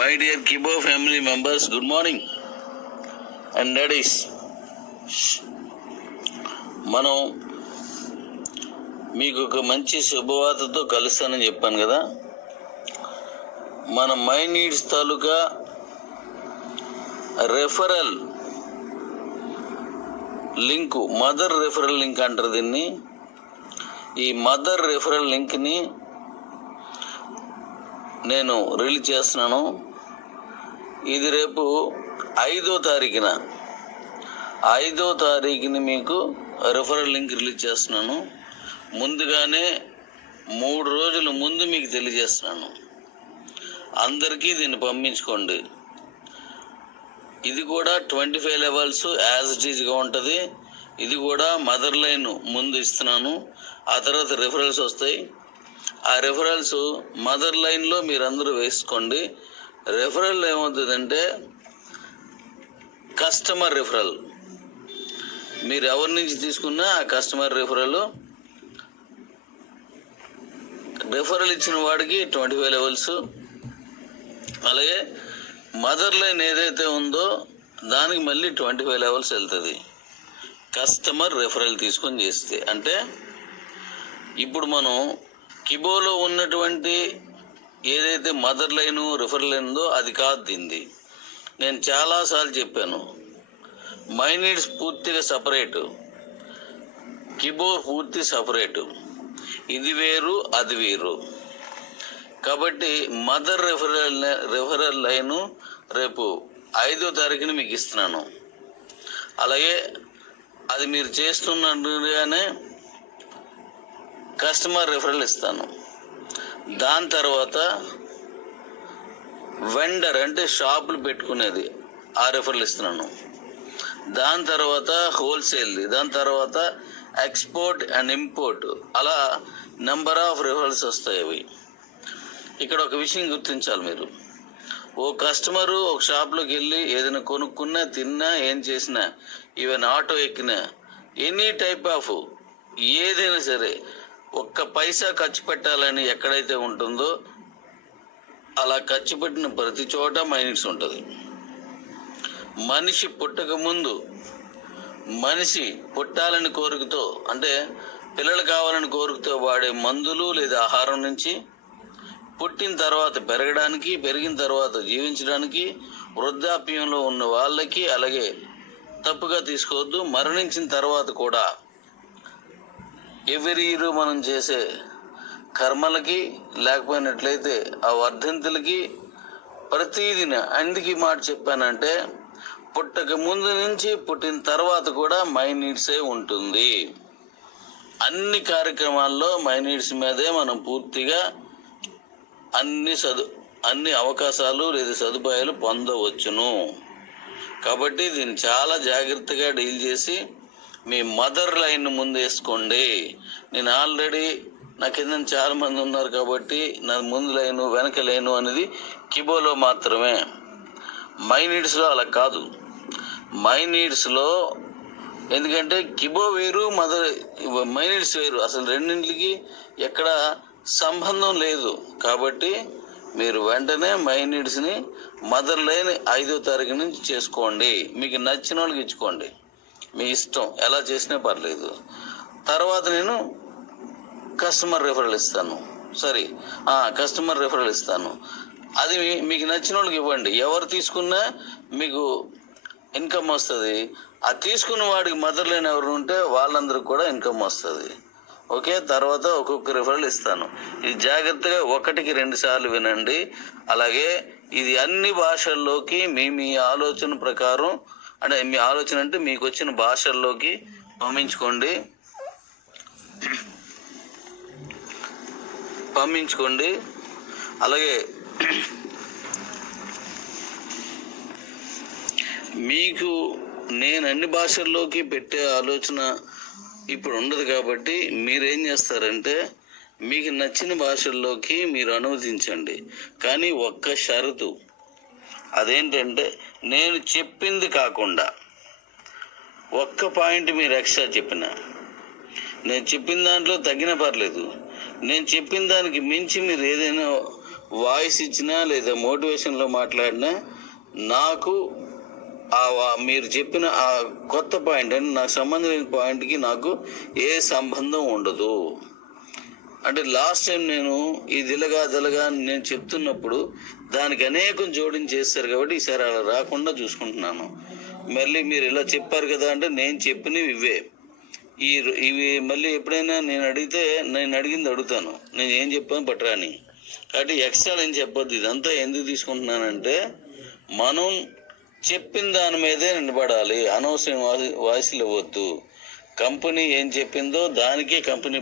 My dear Kibo family members, good morning. And daddies, మనం మీకు ఒక మంచి శుభవార్తతో కలుస్తానని చెప్పాను కదా. మన my needs taluka referral link, mother referral link అంటారు దీన్ని. ఈ మదర్ రెఫరల్ లింక్ని నేను రిలీజ్ చేస్తున్నాను. ఇది రేపు 5వ తారీఖుని మీకు రెఫరల్ లింక్ రిలీజ్ చేస్తున్నాను. ముందుగానే 3 రోజుల ముందు మీకు తెలియజేస్తున్నాను. అందరికీ దీన్ని పంపించుకోండి. ఇది కూడా 25 లెవెల్స్ యాజ్ ఇట్ ఈజ్గా ఉంటుంది. ఇది కూడా మదర్ లైన్ ముందు ఇస్తున్నాను, ఆ తర్వాత రెఫరల్స్ వస్తాయి. ఆ రెఫరల్స్ మదర్ లైన్లో మీరందరూ వేసుకోండి. రెఫరల్ ఏమవుతుందంటే కస్టమర్ రెఫరల్. మీరు ఎవరి నుంచి తీసుకున్నా ఆ కస్టమర్ రెఫరల్ ఇచ్చిన వాడికి 25 లెవెల్స్, అలాగే మదర్ లైన్ ఏదైతే ఉందో దానికి మళ్ళీ 25 లెవెల్స్ వెళ్తుంది. కస్టమర్ రెఫరల్ తీసుకొని చేస్తే అంటే ఇప్పుడు మనం కిబోలో ఉన్నటువంటి ఏదైతే మదర్ లైను రెఫరల్ లైన్ ఉందో అది కాదు దీనిది. నేను చాలాసార్లు చెప్పాను, మై నీడ్స్ పూర్తిగా సపరేటు, కిబో పూర్తి సపరేటు. ఇది వేరు, అది వేరు. కాబట్టి మదర్ రెఫరల్ లైను రేపు 5వ తారీఖుని మీకు ఇస్తున్నాను. అలాగే అది మీరు చేస్తున్నట్టుగానే కస్టమర్ రెఫరల్ ఇస్తాను. దాని తర్వాత వెండర్ అంటే షాపులు పెట్టుకునేది, ఆ రెఫరల్ ఇస్తున్నాను. దాని తర్వాత హోల్సేల్ది, దాని తర్వాత ఎక్స్పోర్ట్ అండ్ ఇంపోర్ట్, అలా నెంబర్ ఆఫ్ రెఫరల్స్ వస్తాయి. అవి ఇక్కడ ఒక విషయం గుర్తించాలి మీరు. ఓ కస్టమరు ఒక షాప్లోకి వెళ్ళి ఏదైనా కొనుక్కున్నా, తిన్నా, ఏం చేసినా, ఈవెన్ ఆటో ఎక్కినా, ఎనీ టైప్ ఆఫ్ ఏదైనా సరే ఒక్క పైసా ఖర్చు పెట్టాలని ఎక్కడైతే ఉంటుందో అలా ఖర్చు పెట్టిన ప్రతి చోట మై నీడ్స్ ఉంటుంది. మనిషి పుట్టక ముందు, మనిషి పుట్టాలని కోరికతో అంటే పిల్లలు కావాలని కోరికతో వాడే మందులు లేదా ఆహారం నుంచి, పుట్టిన తర్వాత పెరగడానికి, పెరిగిన తర్వాత జీవించడానికి, వృద్ధాప్యంలో ఉన్న వాళ్ళకి, అలాగే తప్పుగా తీసుకోవద్దు, మరణించిన తర్వాత కూడా ఎవ్రీ ఇయర్ మనం చేసే కర్మలకి, లేకపోయినట్లయితే ఆ వర్ధంతులకి, ప్రతిదీ అందుకు మాట చెప్పానంటే పుట్టక ముందు నుంచి పుట్టిన తర్వాత కూడా మై నీడ్సే ఉంటుంది. అన్ని కార్యక్రమాల్లో మై నీడ్స్ మీదే మనం పూర్తిగా అన్ని అవకాశాలు లేదా సదుపాయాలు పొందవచ్చును. కాబట్టి దీన్ని చాలా జాగ్రత్తగా డీల్ చేసి మీ మదర్ లైన్ ముందు వేసుకోండి. నేను ఆల్రెడీ నా కింద చాలా మంది ఉన్నారు కాబట్టి నా ముందు లైను వెనక లైను అనేది కిబోలో మాత్రమే. మై నీడ్స్లో అలా కాదు. మై నీడ్స్లో ఎందుకంటే కిబో వేరు, మై నీడ్స్ వేరు, అసలు రెండింటికి ఎక్కడ సంబంధం లేదు. కాబట్టి మీరు వెంటనే మై నీడ్స్ని మదర్ లైన్ 5వ తారీఖు నుంచి చేసుకోండి. మీకు నచ్చిన వాళ్ళకి ఇచ్చుకోండి, మీ ఇష్టం, ఎలా చేసినా పర్లేదు. తర్వాత నేను కస్టమర్ రెఫరల్ ఇస్తాను. కస్టమర్ రెఫరల్ ఇస్తాను. అది మీకు నచ్చిన వాళ్ళకి ఇవ్వండి. ఎవరు తీసుకున్నా మీకు ఇన్కమ్ వస్తుంది. ఆ తీసుకున్న వాడికి మదర్ లైన్ ఎవరు ఉంటే వాళ్ళందరికి కూడా ఇన్కమ్ వస్తుంది. ఓకే, తర్వాత ఒక్కొక్క రెఫరల్ ఇస్తాను. ఇది జాగ్రత్తగా 1కి 2 సార్లు వినండి. అలాగే ఇది అన్ని భాషల్లోకి మీ ఆలోచన ప్రకారం, అంటే మీ ఆలోచన అంటే మీకు వచ్చిన భాషల్లోకి పంపించుకోండి. అలాగే మీకు నేను అన్ని భాషల్లోకి పెట్టే ఆలోచన ఇప్పుడు ఉండదు. కాబట్టి మీరేం చేస్తారంటే మీకు నచ్చిన భాషల్లోకి మీరు అనువదించండి. కానీ ఒక్క షరతు, అదేంటంటే నేను చెప్పింది కాకుండా ఒక్క పాయింట్ మీరు ఎక్స్ట్రా చెప్పిన, నేను చెప్పిన దాంట్లో తగ్గిన పర్లేదు, నేను చెప్పిన దానికి మించి మీరు ఏదైనా వాయిస్ ఇచ్చినా లేదా మోటివేషన్లో మాట్లాడినా నాకు మీరు చెప్పిన ఆ కొత్త పాయింట్ అంటే నాకు సంబంధం లేని పాయింట్కి నాకు ఏ సంబంధం ఉండదు. అంటే లాస్ట్ టైం నేను ఇది ఇలాగా నేను చెప్తున్నప్పుడు దానికి అనేకం జోడించేస్తారు కాబట్టి ఈసారి అలా రాకుండా చూసుకుంటున్నాను. మళ్ళీ మీరు ఇలా చెప్పారు కదా అంటే నేను చెప్పినవి ఇవే. ఇవి మళ్ళీ ఎప్పుడైనా నేను అడిగింది అడుగుతాను, నేను ఏం చెప్పాను పట్టరాని. కాబట్టి ఎక్స్ట్రా నేను చెప్పొద్దు. ఇదంతా ఎందుకు తీసుకుంటున్నానంటే మనం చెప్పిన దాని మీదే నిలబడాలి, అనవసరం వాయిస్లు ఇవ్వద్దు. కంపెనీ ఏం చెప్పిందో దానికే కంపెనీ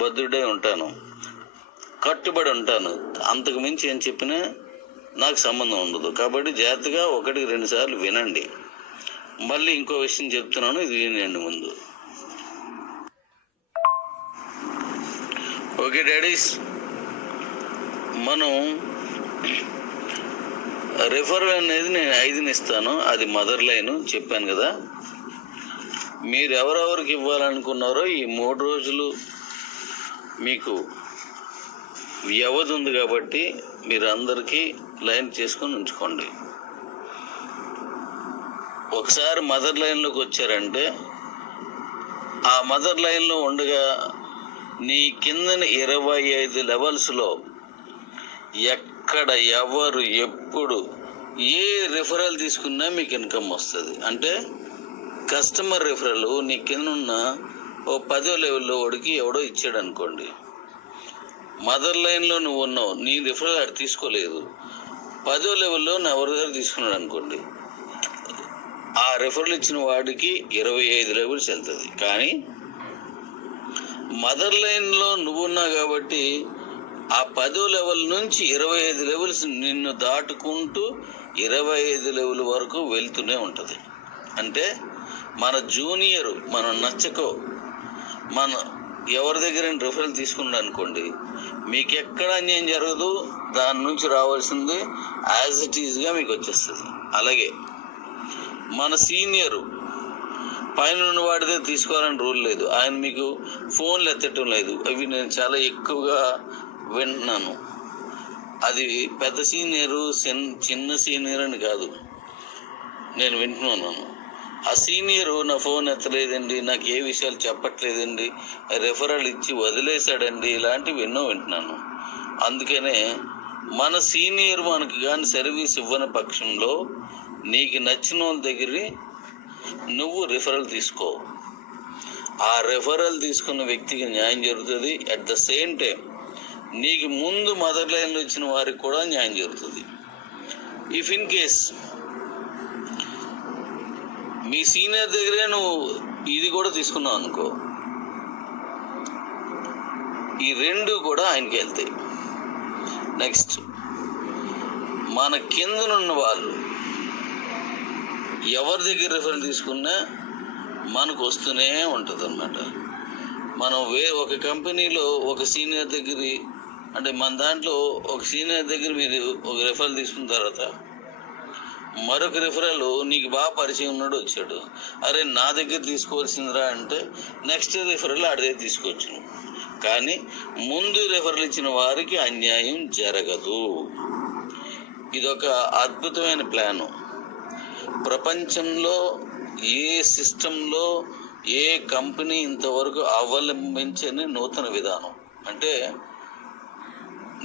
బద్ధుడై ఉంటాను, కట్టుబడి ఉంటాను. అంతకు మించి ఏం చెప్పినా నాకు సంబంధం ఉండదు. కాబట్టి జాగ్రత్తగా 1-2 సార్లు వినండి. మళ్ళీ ఇంకో విషయం చెప్తున్నాను, ఇది వినండి ముందు. ఓకే డాడీస్, మనం రెఫరల్ అనేది నేను 5 ఇస్తాను. అది మదర్ లైన్ చెప్పాను కదా. మీరు ఎవరెవరికి ఇవ్వాలనుకున్నారో ఈ 3 రోజులు మీకు వ్యవధి ఉంది కాబట్టి మీరు అందరికీ లైన్ చేసుకొని ఉంచుకోండి. ఒకసారి మదర్ లైన్లోకి వచ్చారంటే ఆ మదర్ లైన్లో ఉండగా నీ కిందని 25 లెవెల్స్లో ఎక్కడ ఎవరు ఎప్పుడు ఏ రిఫరల్ తీసుకున్నా మీకు ఇన్కమ్ వస్తుంది. అంటే కస్టమర్ రిఫరల్ నీ కింద ఉన్న 10వ లెవెల్లో వాడికి ఎవడో ఇచ్చాడు అనుకోండి, మదర్ లైన్లో నువ్వు ఉన్నావు, నీ రిఫరల్ అది తీసుకోలేదు, 10వ లెవెల్లో ఎవరి దగ్గర తీసుకున్నాడు అనుకోండి, ఆ రిఫరల్ ఇచ్చిన వాడికి 25 లెవెల్స్ వెళ్తుంది. కానీ మదర్ లైన్లో నువ్వు ఉన్నావు కాబట్టి ఆ 10వ లెవెల్ నుంచి 25 లెవెల్స్ నిన్ను దాటుకుంటూ 25 లెవెల్ వరకు వెళ్తూనే ఉంటుంది. అంటే మన జూనియర్ మనం నచ్చకో మన ఎవరి దగ్గర రిఫరల్ తీసుకున్నాడు అనుకోండి, మీకు ఎక్కడ అన్యాయం జరగదు, దాని నుంచి రావాల్సింది యాజ్ ఇట్ ఈజ్గా మీకు వచ్చేస్తుంది. అలాగే మన సీనియరు పైన ఉన్న వాడిదే తీసుకోవాలని రూల్ లేదు. ఆయన మీకు ఫోన్లు ఎత్తటం లేదు, అవి నేను చాలా ఎక్కువగా వింటున్నాను. అది పెద్ద సీనియరు చిన్న సీనియర్ అని కాదు, నేను వింటున్నాను. ఆ సీనియరు నా ఫోన్ ఎత్తలేదండి, నాకు ఏ విషయాలు చెప్పట్లేదండి, రెఫరల్ ఇచ్చి వదిలేశాడండి, ఇలాంటివి ఎన్నో వింటున్నాను. అందుకనే మన సీనియర్ మనకు కానీ సర్వీస్ ఇవ్వని పక్షంలో నీకు నచ్చిన వాళ్ళ దగ్గర నువ్వు రిఫరల్ తీసుకో. ఆ రెఫరల్ తీసుకున్న వ్యక్తికి న్యాయం జరుగుతుంది. అట్ ద సేమ్ టైం నీకు ముందు మదర్ లైన్లో ఇచ్చిన వారికి కూడా న్యాయం జరుగుతుంది. If in case me senior దగ్గరే నువ్వు ఇది కూడా తీసుకున్నావు అనుకో, ఈ 2 కూడా ఆయనకి వెళ్తాయి. నెక్స్ట్ మన కిందనున్న వాళ్ళు ఎవరి దగ్గర రిఫరల్ తీసుకున్నా మనకు వస్తూనే ఉంటుంది అన్నమాట. మనం ఒక కంపెనీలో ఒక సీనియర్ దగ్గర అంటే మన దాంట్లో ఒక సీనియర్ దగ్గర మీరు ఒక రిఫరల్ తీసుకున్న తర్వాత మరొక రిఫరల్ నీకు బాగా పరిచయం ఉన్నాడు వచ్చాడు, అరే నా దగ్గర తీసుకోవాల్సిందిరా అంటే నెక్స్ట్ రిఫరల్ ఆడి దగ్గర తీసుకోవచ్చు. కానీ ముందు రిఫరల్ ఇచ్చిన వారికి అన్యాయం జరగదు. ఇదొక అద్భుతమైన ప్లాను. ప్రపంచంలో ఏ సిస్టంలో ఏ కంపెనీ ఇంతవరకు అవలంబించని నూతన విధానం. అంటే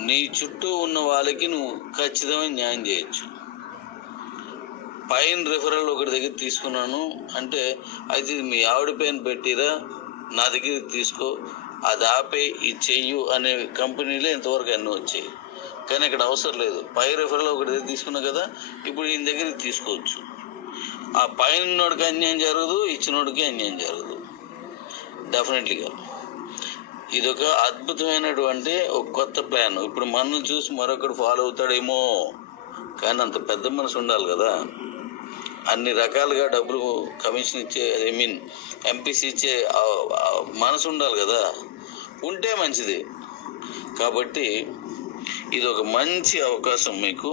నీ చుట్టూ ఉన్న వాళ్ళకి నువ్వు ఖచ్చితమైన న్యాయం చేయొచ్చు. పైన రిఫరల్ ఒకటి దగ్గర తీసుకున్నాను అంటే అయితే మీ ఆవిడ పైన పెట్టిరా, నా దగ్గర తీసుకో, అది ఆపే ఇది చెయ్యు అనే కంపెనీలో ఇంతవరకు అన్నీ వచ్చాయి. కానీ ఇక్కడ అవసరం లేదు. పై రిఫరల్ ఒకటి దగ్గర తీసుకున్నావు కదా, ఇప్పుడు ఈయన దగ్గర తీసుకోవచ్చు. ఆ పైన ఉన్నోడికి అన్యాయం జరగదు, ఇచ్చినోడికి అన్యాయం జరగదు డెఫినెట్లీగా. ఇదొక అద్భుతమైనటువంటి ఒక కొత్త ప్లాన్. ఇప్పుడు మనం చూసి మరొకడు ఫాలో అవుతాడేమో, కానీ అంత పెద్ద మనసు ఉండాలి కదా. అన్ని రకాలుగా డబ్బులు కమిషన్ ఇచ్చే ఎంపీసీ ఇచ్చే మనసు ఉండాలి కదా, ఉంటే మంచిది. కాబట్టి ఇది ఒక మంచి అవకాశం మీకు.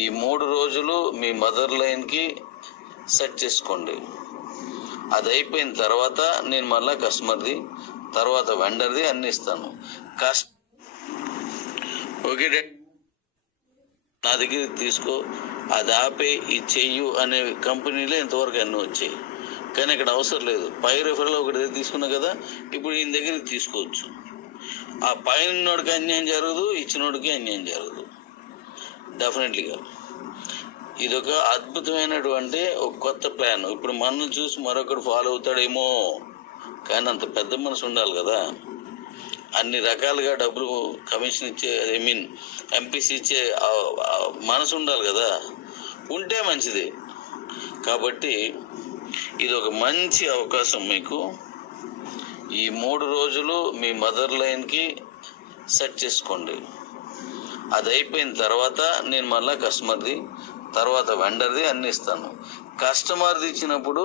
ఈ 3 రోజులు మీ మదర్ లైన్కి సెట్ చేసుకోండి. అది అయిపోయిన తర్వాత నేను మళ్ళీ కస్టమర్ది తర్వాత వెండర్ది అన్ని ఇస్తాను. ఓకే డాడీ, నా దగ్గర తీసుకో, అది ఆపే, ఇది చెయ్యు అనే కంపెనీలో ఇంతవరకు అన్నీ వచ్చాయి. కానీ ఇక్కడ అవసరం లేదు. పై రిఫరల్ ఒకటి తీసుకున్నా కదా, ఇప్పుడు ఈయన దగ్గర తీసుకోవచ్చు. ఆ పైనోడికి అన్యాయం జరగదు, ఇచ్చినోడికి అన్యాయం జరగదు. డెఫినెట్లీగా ఇది ఒక అద్భుతమైనటువంటి ఒక కొత్త ప్లాన్. ఇప్పుడు మనం చూసి మరొకడు ఫాలో అవుతాడేమో, కానీ అంత పెద్ద మనసు ఉండాలి కదా. అన్ని రకాలుగా డబ్బులు కమిషన్ ఇచ్చే, ఎంపీసీ ఇచ్చే మనసు ఉండాలి కదా, ఉంటే మంచిది. కాబట్టి ఇది ఒక మంచి అవకాశం మీకు. ఈ 3 రోజులు మీ మదర్ లైన్కి సెట్ చేసుకోండి. అది అయిపోయిన తర్వాత నేను మళ్ళీ కస్టమర్ది, తర్వాత వెండర్ది అన్ని ఇస్తాను. కస్టమర్ది ఇచ్చినప్పుడు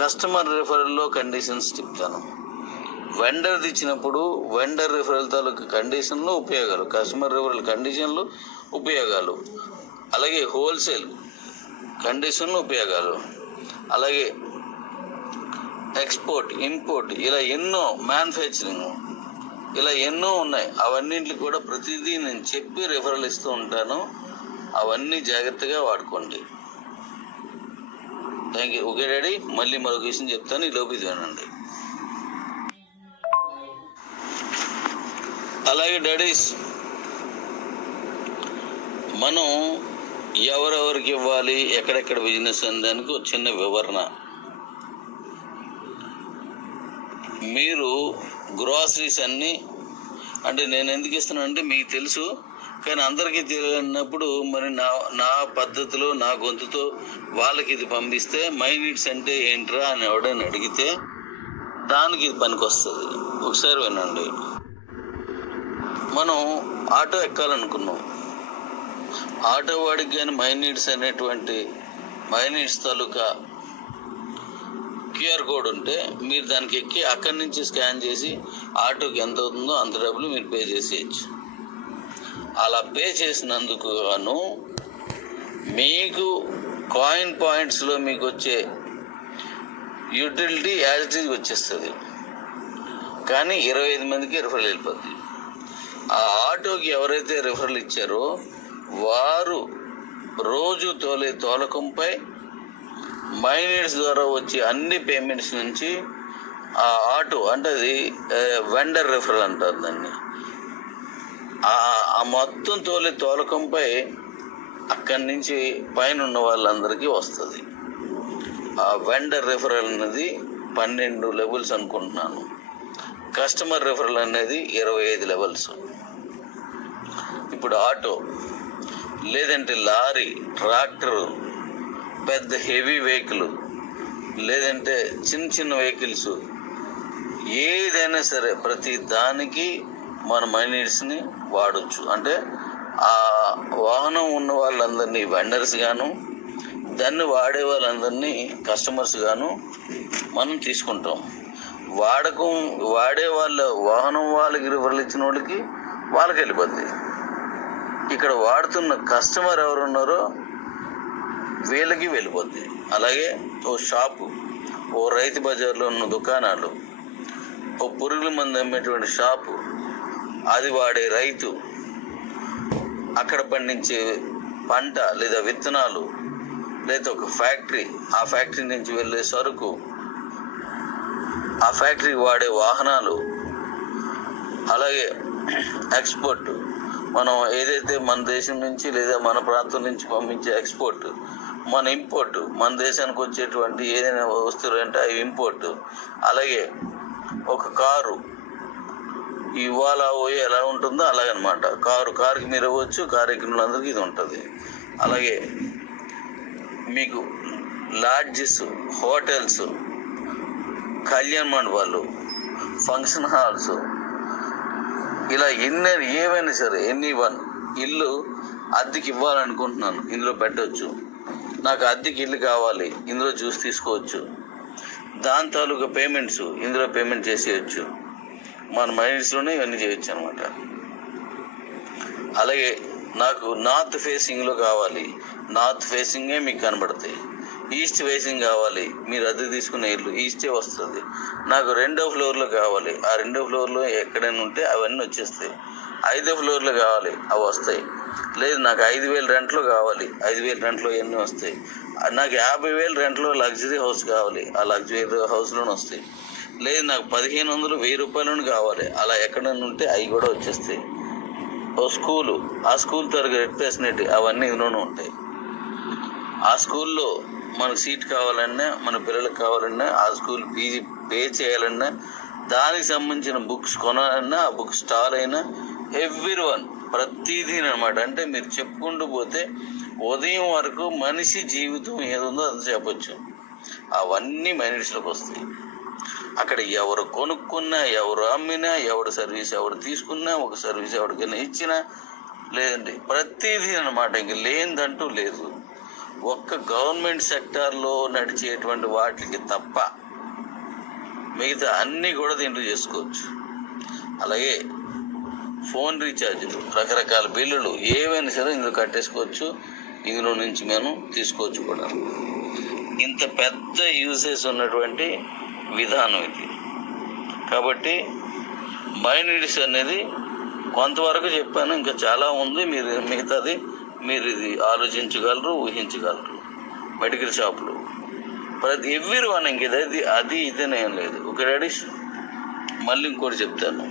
కస్టమర్ రిఫరల్లో కండిషన్స్ చెప్తాను. వెండర్ది ఇచ్చినప్పుడు వెండర్ రిఫరల్ తాలూకు కండిషన్లు, ఉపయోగాలు, కస్టమర్ రిఫరల్ కండిషన్లు, ఉపయోగాలు, అలాగే హోల్సేల్ కండిషన్లు, ఉపయోగాలు, అలాగే ఎక్స్పోర్ట్, ఇంపోర్ట్, ఇలా ఎన్నో, మ్యానుఫ్యాక్చరింగ్, ఇలా ఎన్నో ఉన్నాయి. అవన్నింటికి కూడా ప్రతిదీ నేను చెప్పి రిఫరల్ ఇస్తూ ఉంటాను. అవన్నీ జాగ్రత్తగా వాడుకోండి. Thank you. ఓకే డాడీ, మళ్ళీ మరొక విషయం చెప్తాను, ఈ లోపు ఇది వినండి. అలాగే డాడీస్, మనం ఎవరెవరికి ఇవ్వాలి, ఎక్కడెక్కడ బిజినెస్ అనే దానికి ఒక చిన్న వివరణ. మీరు గ్రాసరీస్ అన్నీ, అంటే నేను ఎందుకు ఇస్తున్నానంటే మీకు తెలుసు, కానీ అందరికీ తెలియనప్పుడు మరి నా పద్ధతిలో, నా గొంతుతో వాళ్ళకి ఇది పంపిస్తే, మై నీడ్స్ అంటే ఏంట్రా అని ఎవడని అడిగితే దానికి ఇది పనికి వస్తుంది. ఒకసారి వినండి. మనం ఆటో ఎక్కాలనుకున్నాం. ఆటో వాడికి కానీ మై నీడ్స్ అనేటువంటి my needs taluka QR code ఉంటే మీరు దానికి ఎక్కి అక్కడి నుంచి స్కాన్ చేసి ఆటోకి ఎంత అవుతుందో అంత డబ్బులు మీరు పే చేసేయచ్చు. అలా పే చేసినందుకు గాను మీకు కాయిన్ పాయింట్స్లో మీకు వచ్చే యూటిలిటీ యాజ్ ఇట్ ఈజ్ వచ్చేస్తుంది. కానీ 25 మందికి రిఫరల్ వెళ్ళిపోద్ది. ఆ ఆటోకి ఎవరైతే రిఫరల్ ఇచ్చారో వారు రోజు తోలే తోలకంపై మై నీడ్స్ ద్వారా వచ్చే అన్ని పేమెంట్స్ నుంచి ఆ ఆటో, అంటే అది వెండర్ రిఫరల్ అంటారు దాన్ని, ఆ మొత్తం తోలే తోలకంపై అక్కడి నుంచి పైన ఉన్న వాళ్ళందరికీ వస్తుంది. ఆ వెండర్ రిఫరల్ అనేది 12 లెవెల్స్ అనుకుంటున్నాను. కస్టమర్ రిఫరల్ అనేది 25 లెవెల్స్. ఇప్పుడు ఆటో, లేదంటే లారీ, ట్రాక్టరు, పెద్ద హెవీ వెహికల్, లేదంటే చిన్న చిన్న వెహికల్స్, ఏదైనా సరే ప్రతి దానికి మన మై నీడ్స్ని వాడచ్చు. అంటే ఆ వాహనం ఉన్న వాళ్ళందరినీ వెండర్స్ గాను, దాన్ని వాడే వాళ్ళందరినీ కస్టమర్స్ గాను మనం తీసుకుంటాం. వాడే వాళ్ళ వాహనం వాళ్ళకి రిఫరల్ ఇచ్చిన వాళ్ళకి వెళ్ళిపోద్ది. ఇక్కడ వాడుతున్న కస్టమర్ ఎవరు ఉన్నారో వీళ్ళకి వెళ్ళిపోద్ది. అలాగే ఓ షాపు, ఓ రైతు బజార్లో ఉన్న దుకాణాలు, ఓ పురుగుల మందు అమ్మేటువంటి షాపు, అది వాడే రైతు, అక్కడ పండించే పంట లేదా విత్తనాలు, లేదా ఒక ఫ్యాక్టరీ, ఆ ఫ్యాక్టరీ నుంచి వెళ్ళే సరుకు, ఆ ఫ్యాక్టరీకి వాడే వాహనాలు, అలాగే ఎక్స్పోర్ట్, మనం ఏదైతే మన దేశం నుంచి లేదా మన ప్రాంతం నుంచి పంపించే ఎక్స్పోర్ట్, మన ఇంపోర్ట్, మన దేశానికి వచ్చేటువంటి ఏదైనా వస్తువులు అంటే అవి ఇంపోర్ట్. అలాగే ఒక కారు ఇవాళ పోయి ఎలా ఉంటుందో అలాగనమాట. కారుకి మీరు ఇవ్వచ్చు, కారు ఎక్కిన వాళ్ళందరికీ ఇది ఉంటుంది. అలాగే మీకు లాడ్జెస్, హోటల్స్, కళ్యాణ మండపాలు, ఫంక్షన్ హాల్స్, ఇలా ఏవైనా సరే ఇల్లు అద్దెకి ఇవ్వాలనుకుంటున్నాను, ఇందులో పెట్టవచ్చు. నాకు అద్దెకి ఇల్లు కావాలి, ఇందులో చూసి తీసుకోవచ్చు. దాని తాలూకా పేమెంట్స్ ఇందులో పేమెంట్ చేసేయచ్చు. మన మైండ్స్లోనే ఇవన్నీ చేయొచ్చు అనమాట. అలాగే నాకు నార్త్ ఫేసింగ్లో కావాలి, నార్త్ ఫేసింగే మీకు కనబడతాయి. ఈస్ట్ ఫేసింగ్ కావాలి, మీరు అద్దె తీసుకునే ఇల్లు ఈస్టే వస్తుంది. నాకు 2వ ఫ్లోర్లో కావాలి, ఆ 2వ ఫ్లోర్లో ఎక్కడైనా ఉంటే అవన్నీ వచ్చేస్తాయి. 5వ ఫ్లోర్లో కావాలి, అవి వస్తాయి. లేదు నాకు 5,000 రెంట్లో కావాలి, 5,000 రెంట్లో ఎన్ని వస్తాయి. నాకు 50,000 రెంట్లో లగ్జరీ హౌస్ కావాలి, ఆ లగ్జరీ హౌస్లోనే వస్తాయి. లేదు నాకు 1,500 1,000 కావాలి, అలా ఎక్కడన్నా ఉంటే అవి కూడా వచ్చేస్తాయి. ఓ స్కూలు, ఆ స్కూల్ తరగతి ఫెసిలిటీ అవన్నీ ఇందులోనే ఉంటాయి. ఆ స్కూల్లో మనకు సీట్ కావాలన్నా, మన పిల్లలకు కావాలన్నా, ఆ స్కూల్ ఫీజు పే చేయాలన్నా, దానికి సంబంధించిన బుక్స్ కొనాలన్నా, ఆ బుక్ స్టాల్ అయినా ఎవ్రీవన్ ప్రతిదీ అనమాట. అంటే మీరు చెప్పుకుంటూ పోతే ఉదయం వరకు మనిషి జీవితం ఏదుందో అది చెప్పచ్చు. అవన్నీ మైనస్లోకి వస్తాయి. అక్కడ ఎవరు కొనుక్కున్నా, ఎవరు అమ్మినా, ఎవడు సర్వీస్ ఎవడు తీసుకున్నా, ఒక సర్వీస్ ఎవరికైనా ఇచ్చినా, లేదండి ప్రతిదీ అనమాట. ఇంక లేనిదంటూ లేదు. ఒక్క గవర్నమెంట్ సెక్టార్లో నడిచేటువంటి వాటికి తప్ప మిగతా అన్నీ కూడా దీంట్లో చేసుకోవచ్చు. అలాగే ఫోన్ రీఛార్జీలు, రకరకాల బిల్లులు ఏవైనా సరే ఇందులో కట్టేసుకోవచ్చు. ఇందులో నుంచి మనం తీసుకోవచ్చు కూడా. ఇంత పెద్ద యూసేజ్ ఉన్నటువంటి విధానం ఇది. కాబట్టి మైనిడ్స్ అనేది కొంతవరకు చెప్పాను, ఇంకా చాలా ఉంది. మీరు మిగతాది మీరు ఇది ఆలోచించగలరు, ఊహించగలరు. మెడికల్ షాపులు ప్రతి ఎవ్రీ వన్ ఇంక అది ఇదేనేం లేదు. ఒక రెడీ మళ్ళీ ఇంకోటి చెప్తాను.